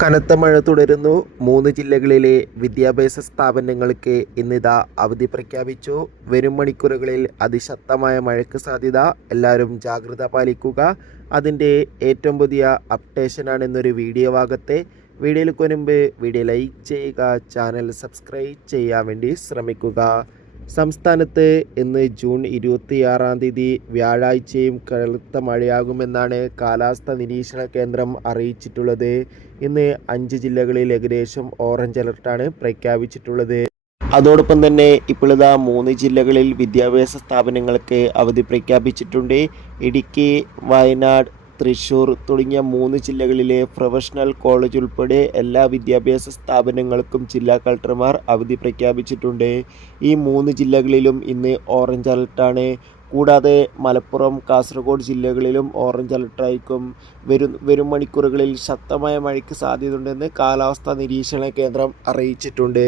കനത്ത മഴ തുടരുന്നു. 3 ജില്ലകളിലെ വിദ്യാഭ്യാസ സ്ഥാപനങ്ങൾക്ക് ഇന്നിതാ അവധി പ്രഖ്യാപിച്ചു. വരും മണിക്കൂറുകളിൽ അതിശക്തമായ മഴയ്ക്ക് സാധ്യത. എല്ലാവരും ജാഗ്രത പാലിക്കുക. അതിൻ്റെ ഏറ്റവും പുതിയ അപ്ഡേഷനാണെന്നൊരു വീഡിയോ ഭാഗത്തെ വീഡിയോയിൽ മുൻപ് വീഡിയോ ലൈക്ക് ചെയ്യുക, ചാനൽ സബ്സ്ക്രൈബ് ചെയ്യാൻ വേണ്ടി ശ്രമിക്കുക. സംസ്ഥാനത്ത് ഇന്ന് ജൂൺ 26-ാം തീയതി വ്യാഴാഴ്ചയും കനത്ത മഴയാകുമെന്നാണ് കാലാവസ്ഥാ നിരീക്ഷണ കേന്ദ്രം അറിയിച്ചിട്ടുള്ളത്. ഇന്ന് 5 ജില്ലകളിൽ ഏകദേശം ഓറഞ്ച് അലർട്ടാണ് പ്രഖ്യാപിച്ചിട്ടുള്ളത്. അതോടൊപ്പം തന്നെ ഇപ്പോഴിതാ 3 ജില്ലകളിൽ വിദ്യാഭ്യാസ സ്ഥാപനങ്ങൾക്ക് അവധി പ്രഖ്യാപിച്ചിട്ടുണ്ട്. ഇടുക്കി, വയനാട്, തൃശ്ശൂർ തുടങ്ങിയ 3 ജില്ലകളിലെ പ്രൊഫഷണൽ കോളേജ് ഉൾപ്പെടെ എല്ലാ വിദ്യാഭ്യാസ സ്ഥാപനങ്ങൾക്കും ജില്ലാ കളക്ടർമാർ അവധി പ്രഖ്യാപിച്ചിട്ടുണ്ട്. ഈ 3 ജില്ലകളിലും ഇന്ന് ഓറഞ്ച് അലർട്ടാണ്. കൂടാതെ മലപ്പുറം, കാസർഗോഡ് ജില്ലകളിലും ഓറഞ്ച് അലർട്ടായിരിക്കും. വരും മണിക്കൂറുകളിൽ ശക്തമായ മഴയ്ക്ക് സാധ്യതയുണ്ടെന്ന് കാലാവസ്ഥാ നിരീക്ഷണ കേന്ദ്രം അറിയിച്ചിട്ടുണ്ട്.